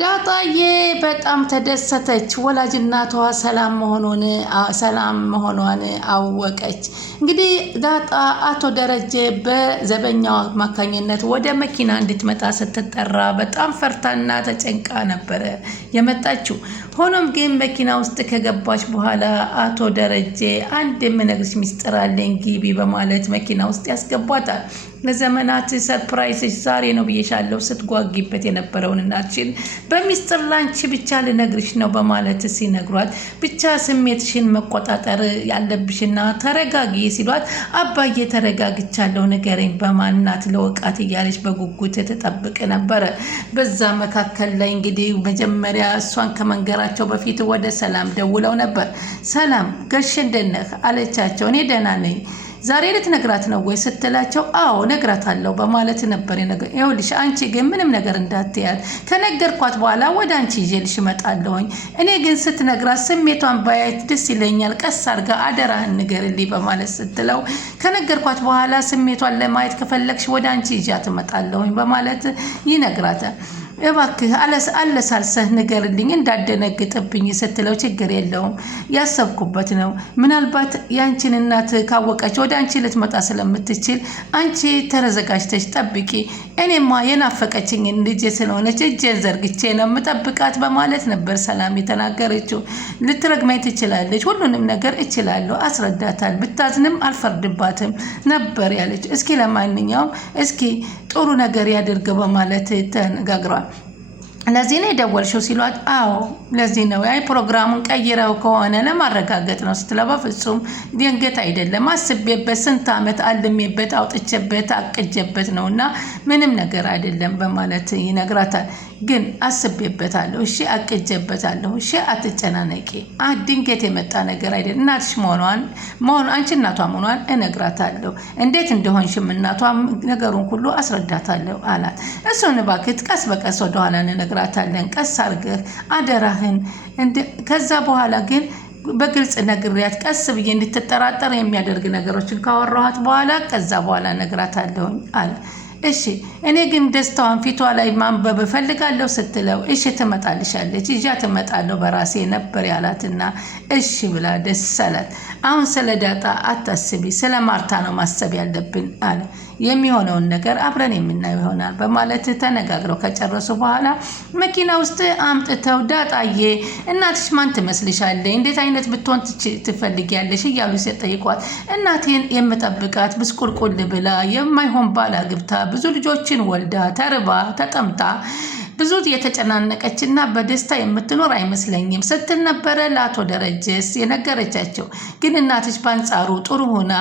ዳጣዬ በጣም ተደሰተች። ወላጅ እናቷ ሰላም መሆኗን አወቀች። እንግዲህ ዳጣ አቶ ደረጀ በዘበኛው አማካኝነት ወደ መኪና እንድትመጣ ስትጠራ በጣም ፈርታና ተጨንቃ ነበረ የመጣችው። ሆኖም ግን መኪና ውስጥ ከገባች በኋላ አቶ ደረጀ አንድ የምነግርሽ ሚስጥር አለኝ ግቢ በማለት መኪና ውስጥ ያስገቧታል። ለዘመናት ሰርፕራይዝሽ ዛሬ ነው ብዬሻለሁ ስትጓጊበት የነበረውን እናትሽን በሚስጥር ላንቺ ብቻ ልነግርሽ ነው በማለት ሲነግሯት ብቻ ስሜትሽን መቆጣጠር ያለብሽና ተረጋጊ ሲሏት አባዬ ተረጋግቻለሁ ንገረኝ በማናት ለወቃት እያለች በጉጉት ተጠብቅ ነበረ። በዛ መካከል ላይ እንግዲህ መጀመሪያ እሷን ከመንገራቸው በፊት ወደ ሰላም ደውለው ነበር። ሰላም ጋሽ እንደት ነህ አለቻቸው። እኔ ደህና ነኝ። ዛሬ ልትነግራት ነው ወይ ስትላቸው አዎ ነግራታለሁ በማለት ነበር ይኸውልሽ አንቺ ግን ምንም ነገር እንዳትያት ከነገርኳት በኋላ ወደ አንቺ ይዤልሽ እመጣለሁኝ። እኔ ግን ስትነግራት ስሜቷን ባያት ደስ ይለኛል። ቀስ አድርጋ አደራህን ንገርልኝ በማለት ስትለው ከነገርኳት በኋላ ስሜቷን ለማየት ከፈለግሽ ወደ አንቺ ይዣት እመጣለሁኝ በማለት ይነግራታል። እባክህ አለሳልሰህ ንገርልኝ እንዳደነግጥብኝ ስትለው ችግር የለውም ያሰብኩበት ነው። ምናልባት ያንቺን እናት ካወቀች ወደ አንቺ ልትመጣ ስለምትችል አንቺ ተዘጋጅተሽ ጠብቂ። እኔማ የናፈቀችኝን ልጄ ስለሆነች እጄን ዘርግቼ ነው የምጠብቃት በማለት ነበር ሰላም የተናገረችው። ልትረግመኝ ትችላለች፣ ሁሉንም ነገር እችላለሁ፣ አስረዳታል። ብታዝንም አልፈርድባትም ነበር ያለች። እስኪ ለማንኛውም እስኪ ጥሩ ነገር ያድርግ በማለት ተነጋግሯል። ለዚህ ነው የደወልሽው ሲሏት አዎ ለዚህ ነው። ያይ ፕሮግራሙን ቀይረው ከሆነ ለማረጋገጥ ነው ስትለው በፍጹም ድንገት አይደለም አስቤበት ስንት ዓመት አልሜበት አውጥቼበት አቅጀበት ነውና ምንም ነገር አይደለም በማለት ይነግራታል። ግን አስቤበታለሁ፣ እሺ አቅጀበታለሁ፣ እሺ አትጨናነቂ። ድንገት የመጣ ነገር አይደለም። እናትሽ አንቺ እናቷ መሆኗን እነግራታለሁ። እንዴት እንደሆንሽም እናቷ ነገሩን ሁሉ አስረዳታለሁ አላት። እሱን እባክህ ቀስ በቀስ ወደኋላ እንነግራታለን፣ ቀስ አድርገህ አደራህን። ከዛ በኋላ ግን በግልጽ ነግሬያት ቀስ ብዬ እንድትጠራጠር የሚያደርግ ነገሮችን ካወራኋት በኋላ ከዛ በኋላ እነግራታለሁ አለ። እሺ እኔ ግን ደስታዋን ፊቷ ላይ ማንበብ እፈልጋለሁ ስትለው እሺ ትመጣልሻለች ይዣት እመጣለሁ በራሴ ነበር ያላትና እሺ ብላ ደስ አላት። አሁን ስለ ዳጣ አታስቢ፣ ስለ ማርታ ነው ማሰብ ያለብን አለ። የሚሆነውን ነገር አብረን የምናየው ይሆናል በማለት ተነጋግረው ከጨረሱ በኋላ መኪና ውስጥ አምጥተው ዳጣዬ እናትሽ ማን ትመስልሻለች? እንዴት አይነት ብትሆን ትፈልጊያለሽ? እያሉ ሲጠይቋት እናቴን የምጠብቃት ብስቁልቁል ብላ የማይሆን ባል አግብታ ብዙ ልጆችን ወልዳ ተርባ ተጠምታ ብዙ የተጨናነቀችና በደስታ የምትኖር አይመስለኝም ስትል ነበረ ለአቶ ደረጀስ የነገረቻቸው። ግን እናትሽ በአንጻሩ ጥሩ ሆና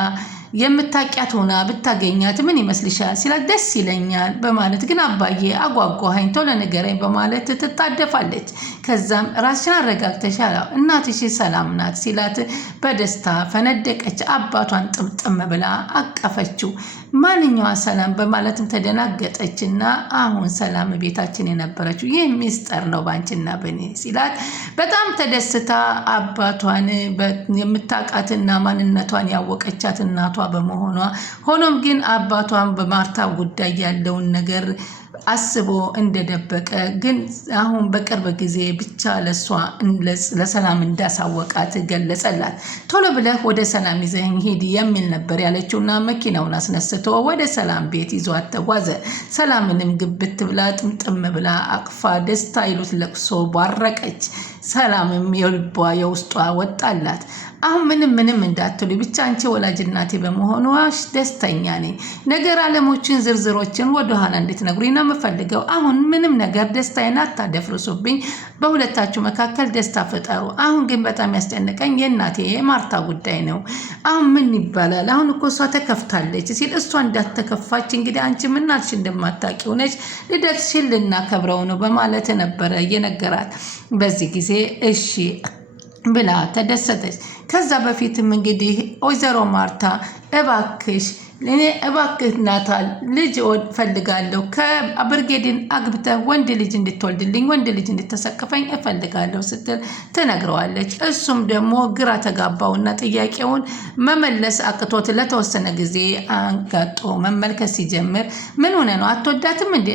የምታውቂያት ሆና ብታገኛት ምን ይመስልሻል ሲላት ደስ ይለኛል በማለት ግን አባዬ አጓጓኸኝ ቶሎ ንገረኝ በማለት ትጣደፋለች። ከዛም ራስሽን አረጋግተሻል እናትሽ ሰላም ናት ሲላት በደስታ ፈነደቀች። አባቷን ጥምጥም ብላ አቀፈችው። ማንኛዋ ሰላም በማለትም ተደናገጠችና አሁን ሰላም ቤታችን የነበረችው ይህ ሚስጥር ነው ባንቺና በኔ ሲላት በጣም ተደስታ አባቷን የምታውቃትና ማንነቷን ያወቀቻት እናቷ በመሆኗ ሆኖም ግን አባቷን በማርታ ጉዳይ ያለውን ነገር አስቦ እንደደበቀ ግን አሁን በቅርብ ጊዜ ብቻ ለሰላም እንዳሳወቃት ገለጸላት። ቶሎ ብለህ ወደ ሰላም ይዘኝ ሂድ የሚል ነበር ያለችውና መኪናውን አስነስቶ ወደ ሰላም ቤት ይዟት ተጓዘ። ሰላምንም ግብት ብላ ጥምጥም ብላ አቅፋ ደስታ ይሉት ለቅሶ ባረቀች። ሰላምም የልቧ የውስጧ ወጣላት። አሁን ምንም እንዳትሉ ብቻ አንቺ ወላጅ እናቴ በመሆኗሽ ደስተኛ ነኝ። ነገር አለሞችን ዝርዝሮችን ወደ ኋላ እንድትነግሩኝ ነው የምፈልገው። አሁን ምንም ነገር ደስታዬን አታደፍርሱብኝ። በሁለታችሁ መካከል ደስታ ፍጠሩ። አሁን ግን በጣም ያስጨነቀኝ የእናቴ የማርታ ጉዳይ ነው። አሁን ምን ይባላል? አሁን እኮ እሷ ተከፍታለች ሲል እሷ እንዳትተከፋች እንግዲህ አንቺ ምናልሽ እንደማታውቂው ነች። ልደትሽን ልናከብረው ነው በማለት ነበረ የነገራት። በዚህ ጊዜ እሺ ብላ ተደሰተች። ከዛ በፊትም እንግዲህ ወይዘሮ ማርታ እባክሽ እኔ እባክህ ናታል ልጅ ፈልጋለሁ ከአብርጌድን አግብተህ ወንድ ልጅ እንድትወልድልኝ ወንድ ልጅ እንድትሰቅፈኝ እፈልጋለሁ ስትል ትነግረዋለች። እሱም ደግሞ ግራ ተጋባውና ጥያቄውን መመለስ አቅቶት ለተወሰነ ጊዜ አንጋጦ መመልከት ሲጀምር ምን ሆነ ነው አትወዳትም እንዴ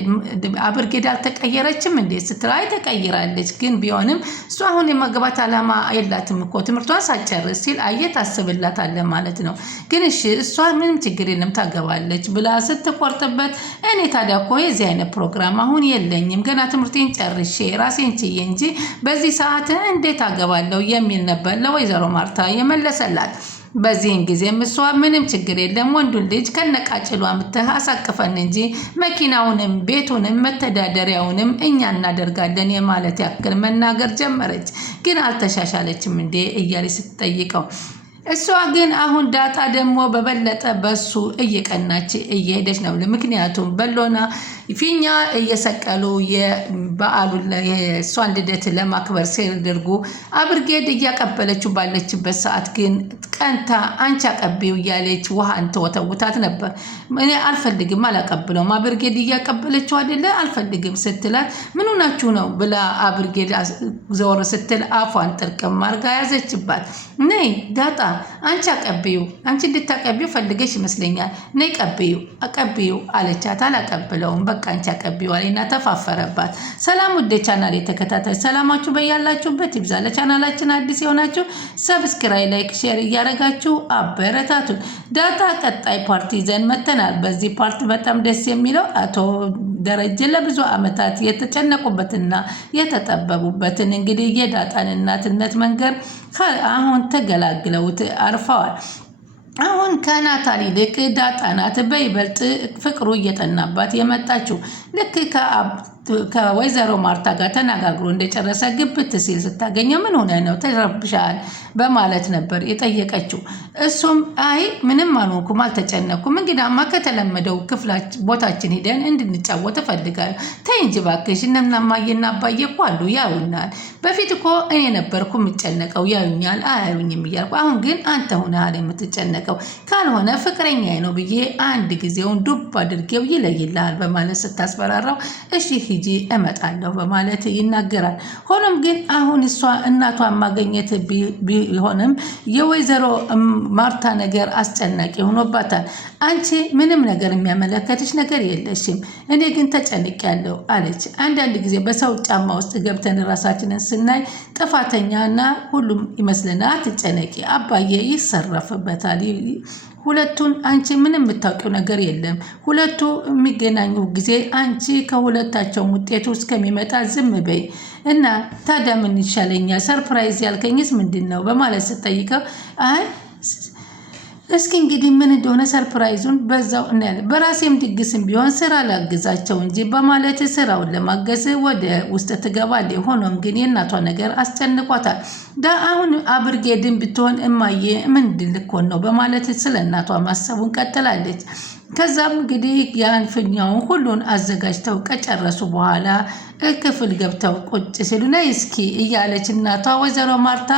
አብርጌድ አልተቀየረችም እንዴ ስትል አይ ተቀይራለች፣ ግን ቢሆንም እሱ አሁን የማግባት ዓላማ የላትም እኮ ትምህርቷን ሳጨርስ ሲል አየህ ታስብላታለህ ማለት ነው። ግን እሺ እሷ ምንም ችግር የለም ታገባለች ብላ ስትቆርጥበት እኔ ታዲያ እኮ የዚህ አይነት ፕሮግራም አሁን የለኝም ገና ትምህርቴን ጨርሼ ራሴን ችዬ እንጂ በዚህ ሰዓት እንዴት አገባለሁ የሚል ነበር ለወይዘሮ ማርታ የመለሰላት። በዚህን ጊዜም እሷ ምንም ችግር የለም ወንዱን ልጅ ከነቃጭሉ አምጥተህ አሳቅፈን እንጂ መኪናውንም ቤቱንም መተዳደሪያውንም እኛ እናደርጋለን የማለት ያክል መናገር ጀመረች። ግን አልተሻሻለችም እንዴ እያለች ስትጠይቀው እሷ ግን አሁን ዳጣ ደግሞ በበለጠ በሱ እየቀናች እየሄደች ነው። ምክንያቱም በሎና ፊኛ እየሰቀሉ የበዓሉን የእሷን ልደት ለማክበር ሲያደርጉ አብርጌድ እያቀበለችው ባለችበት ሰዓት ግን ቀንታ አንቺ አቀቢው እያለች ውሃን ትወተውታት ነበር። እኔ አልፈልግም አላቀብለውም አብርጌድ እያቀበለችው አይደለ አልፈልግም ስትላት ምን ሆናችሁ ነው ብላ አብርጌድ ዘወር ስትል አፏን ጥርቅም አድርጋ ያዘችባት። ነይ ዳጣ አንቺ አቀቢው አንቺ እንድታቀቢው ፈልገሽ ይመስለኛል ነይ ቀቢው አቀቢው አለቻት። አላቀብለውም በቃ አንቺ አቀቢው አለና ተፋፈረባት። ሰላም ውድ ቻናል የተከታታይ ሰላማችሁ በያላችሁበት ይብዛ። ለቻናላችን አዲስ የሆናችሁ ሰብስክራይብ ላይክ ሼር እያደረጋችሁ አበረታቱን። ዳጣ ቀጣይ ፓርቲ ይዘን መተናል። በዚህ ፓርቲ በጣም ደስ የሚለው አቶ ደረጀ ለብዙ ዓመታት የተጨነቁበትና የተጠበቡበትን እንግዲህ የዳጣን እናትነት መንገር አሁን ተገላግለውት አርፈዋል። አሁን ከናታል ይልቅ ዳጣ ናት በይበልጥ ፍቅሩ እየጠናባት የመጣችው። ልክ ከወይዘሮ ማርታ ጋር ተነጋግሮ እንደጨረሰ ግብት ሲል ስታገኘው ምን ሆነ ነው ተረብሻል በማለት ነበር የጠየቀችው። እሱም አይ ምንም አልሆንኩም አልተጨነኩም፣ እንግዳማ ከተለመደው ቦታችን ሄደን እንድንጫወት እፈልጋለሁ። ተይ እንጂ እባክሽ እነማማዬና አባዬ እኮ አሉ ያዩናል። በፊት እኮ እኔ ነበርኩ የምጨነቀው ያዩኛል አያዩኝም እያልኩ፣ አሁን ግን አንተ ሆነሃል የምትጨነቀው። ካልሆነ ፍቅረኛዬ ነው ብዬ አንድ ጊዜውን ዱብ አድርጌው ይለይልሃል በማለት ስታስፈራራው እሺ ሂጂ እመጣለሁ በማለት ይናገራል። ሆኖም ግን አሁን እሷ እናቷን ማግኘት ቢሆንም የወይዘሮ ማርታ ነገር አስጨናቂ ሆኖባታል። አንቺ ምንም ነገር የሚያመለከትሽ ነገር የለሽም፣ እኔ ግን ተጨንቄያለሁ አለች። አንዳንድ ጊዜ በሰው ጫማ ውስጥ ገብተን ራሳችንን ስናይ ጥፋተኛና ሁሉም ይመስለናል። አትጨነቂ አባዬ ይሰረፍበታል። ሁለቱን አንቺ ምንም የምታውቂው ነገር የለም። ሁለቱ የሚገናኙ ጊዜ አንቺ ከሁለታቸው ውጤቱ እስከሚመጣ ዝም በይ እና ታዲያ ምን ይሻለኛል? ሰርፕራይዝ ያልከኝስ ምንድን ነው በማለት ስጠይቀው አይ እስኪ እንግዲህ ምን እንደሆነ ሰርፕራይዙን በዛው እናያለን። በራሴም ድግስም ቢሆን ስራ ላግዛቸው እንጂ በማለት ስራውን ለማገዝ ወደ ውስጥ ትገባለች። ሆኖም ግን የእናቷ ነገር አስጨንቋታል። አሁን አብርጌድን ብትሆን እማዬ ምንድን ልኮን ነው በማለት ስለ እናቷ ማሰቡን ቀጥላለች። ከዛም እንግዲህ የአንፍኛውን ሁሉን አዘጋጅተው ከጨረሱ በኋላ ክፍል ገብተው ቁጭ ሲሉ ነይ እስኪ እያለች እናቷ ወይዘሮ ማርታ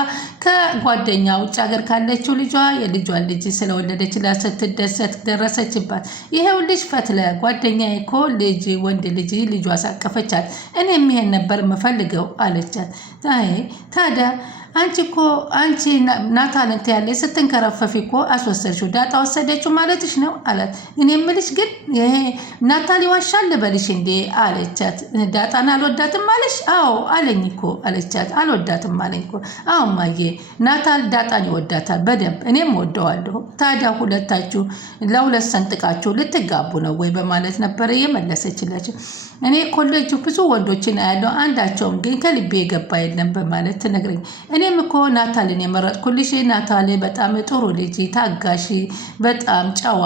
ከጓደኛ ውጭ ሀገር ካለችው የልጇን ልጅ ስለወለደችላት ስትደሰት ደረሰችባት። ይሄው ልጅ ፈትለ ጓደኛዬ እኮ ወንድ ልጇ አሳቀፈቻት፣ እኔም ይሄን ነበር የምፈልገው አለቻት። ታዲያ አንቺ ናታልን ትያለሽ ስትንከረፈፊ እኮ አስወሰድሽው፣ ዳጣ ወሰደችው ማለትሽ ነው አላት። እኔ የምልሽ ግን ይሄ ናታል ይዋሻል ልበልሽ እንዴ አለቻት። ዳጣን አልወዳትም አለሽ? አዎ አለኝ እኮ አለቻት። አልወዳትም አለኝ እኮ። አዎ ማዬ ናታል ዳጣን ይወዳታል በደንብ፣ እኔም ወደዋለሁ። ታዲያ ሁለታችሁ ለሁለት ሰንጥቃችሁ ልትጋቡ ነው ወይ በማለት ነበረ የመለሰችላቸው። እኔ ኮሌጁ ብዙ ወንዶችን ያለው አንዳቸውም ግን ከልቤ የገባ የለም በማለት ትነግረኝ። እኔም እኮ ናታልን የመረጥኩልሽ ናታል በጣም ጥሩ ልጅ፣ ታጋሽ፣ በጣም ጨዋ፣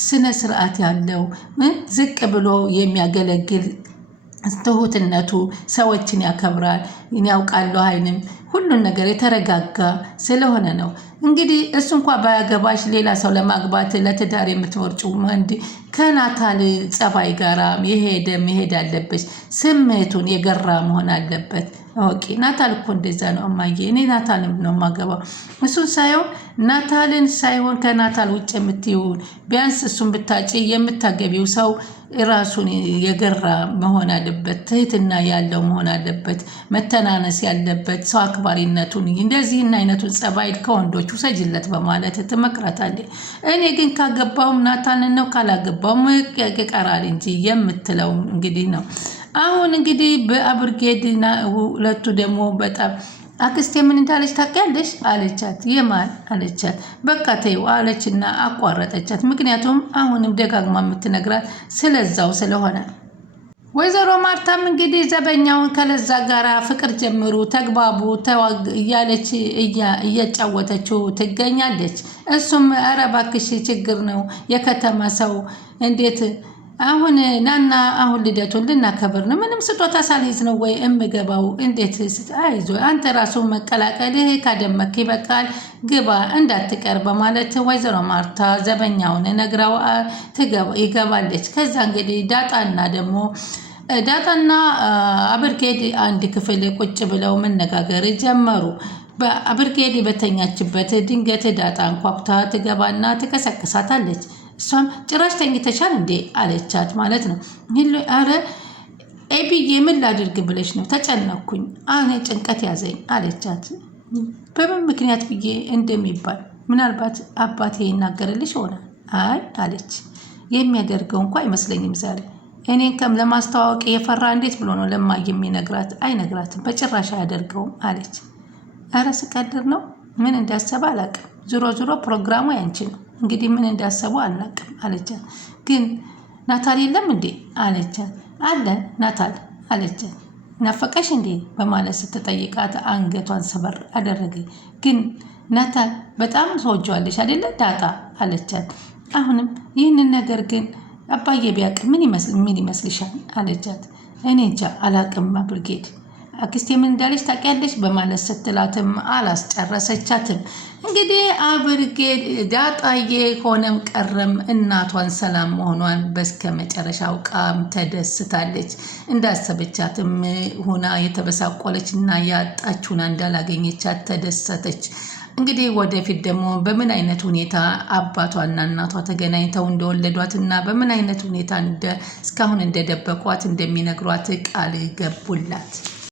ስነ ስርዓት ያለው ዝቅ ብሎ የሚያገለግል ትሁትነቱ ሰዎችን ያከብራል። ያውቃለሁ አይንም ሁሉን ነገር የተረጋጋ ስለሆነ ነው። እንግዲህ እሱ እንኳ ባያገባሽ ሌላ ሰው ለማግባት ለትዳር የምትወርጪው ወንድ ከናታል ጸባይ ጋራ መሄድ አለበት። ስሜቱን የገራ መሆን አለበት። ኦኬ ናታል እኮ እንደዛ ነው እማዬ፣ እኔ ናታልን ነው የማገባው። እሱን ሳይሆን ናታልን ሳይሆን ከናታል ውጭ የምትይውን ቢያንስ እሱን ብታጭ የምታገቢው ሰው ራሱን የገራ መሆን አለበት። ትህትና ያለው መሆን አለበት። መተናነስ ያለበት ሰው አክባሪነቱን እንደዚህና አይነቱን ጸባይ ከወንዶቹ ሰጅለት በማለት ትመክራታለች። እኔ ግን ካገባውም ናታልን ነው ካላገባውም ይቀራል እንጂ የምትለው እንግዲህ ነው። አሁን እንግዲህ በአብርጌድ ሁለቱ ደግሞ በጣም አክስቴ ምን እንዳለች ታውቂያለሽ? አለቻት። የማን አለቻት። በቃ ተይው አለችና አቋረጠቻት። ምክንያቱም አሁንም ደጋግማ የምትነግራት ስለዛው ስለሆነ ወይዘሮ ማርታም እንግዲህ ዘበኛውን ከለዛ ጋር ፍቅር ጀምሩ፣ ተግባቡ፣ እያለች እያጫወተችው ትገኛለች። እሱም ኧረ እባክሽ ችግር ነው የከተማ ሰው እንዴት አሁን ናና አሁን ልደቱን ልናከብር ነው። ምንም ስጦታ ሳልይዝ ነው ወይ እምገባው? እንዴት አይዞ አንተ ራሱ መቀላቀልህ ካደመክ ይበቃል፣ ግባ እንዳትቀር በማለት ወይዘሮ ማርታ ዘበኛውን ነግራው ይገባለች። ከዛ እንግዲህ ዳጣና አብርጌድ አንድ ክፍል ቁጭ ብለው መነጋገር ጀመሩ። በአብርጌድ በተኛችበት ድንገት ዳጣ አንኳኩታ ትገባና ትቀሰቅሳታለች። እሷም ጭራሽ ተኝተሻል እንዴ አለቻት ማለት ነው። አረ ኤቢዬ ምን ላድርግ ብለሽ ነው? ተጨነኩኝ፣ እኔ ጭንቀት ያዘኝ አለቻት። በምን ምክንያት ብዬ እንደሚባል ምናልባት አባቴ ይናገርልሽ ሆነ። አይ አለች። የሚያደርገው እንኳ አይመስለኝም ዛሬ እኔን ለማስተዋወቅ የፈራ እንዴት ብሎ ነው ለማየ የሚነግራት? አይነግራትም፣ በጭራሽ አያደርገውም አለች። አረ ስቀድር ነው፣ ምን እንዳሰበ አላውቅም። ዙሮ ፕሮግራሙ ያንቺ ነው፣ እንግዲህ ምን እንዳሰቡ አልናቅም አለቻት። ግን ናታል የለም እንዴ አለቻት። አለ ናታል አለቻት። ናፈቀሽ እንዴ በማለት ስትጠይቃት አንገቷን ሰበር አደረገ። ግን ናታል በጣም ትወጂዋለሽ አይደለ ዳጣ አለቻት። አሁንም ይህንን ነገር ግን አባዬ ቢያውቅ ምን ይመስልሻል አለቻት። እኔ እንጃ አላቅም ብርጌድ አክስቴ ምን እንዳለች ታውቂያለሽ በማለት ስትላትም አላስጨረሰቻትም። እንግዲህ አብርጌድ ዳጣዬ ሆነም ቀረም እናቷን ሰላም መሆኗን በስከ መጨረሻው ቃም ተደስታለች። እንዳሰበቻትም ሁና የተበሳቆለች እና ያጣችሁና እንዳላገኘቻት ተደሰተች። እንግዲህ ወደፊት ደግሞ በምን አይነት ሁኔታ አባቷና እናቷ ተገናኝተው እንደወለዷትና በምን አይነት ሁኔታ እስካሁን እንደደበቋት እንደሚነግሯት ቃል ገቡላት።